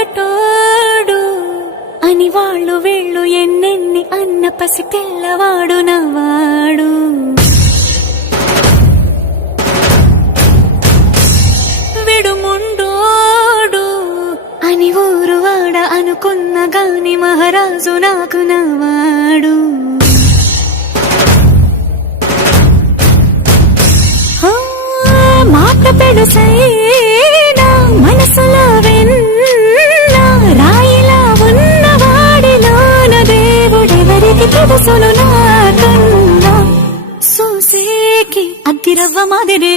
మొరటోడు అని వాళ్ళు వీళ్ళు ఎన్నెన్ని అన్న పసి పిల్లవాడు నవ్వాడు. విడుముండోడు అని ఊరు వాడ అనుకున్న గాని మహారాజు నాకు నవ్వాడు. మాట పెడుసైనా మనసులో వెన్నా రాయిలా ఉన్నవాడిలోన దేవుడెవరికి తెలుసును నాకన్నా. సూసేకి అగ్గిరవ్వ మాదిరి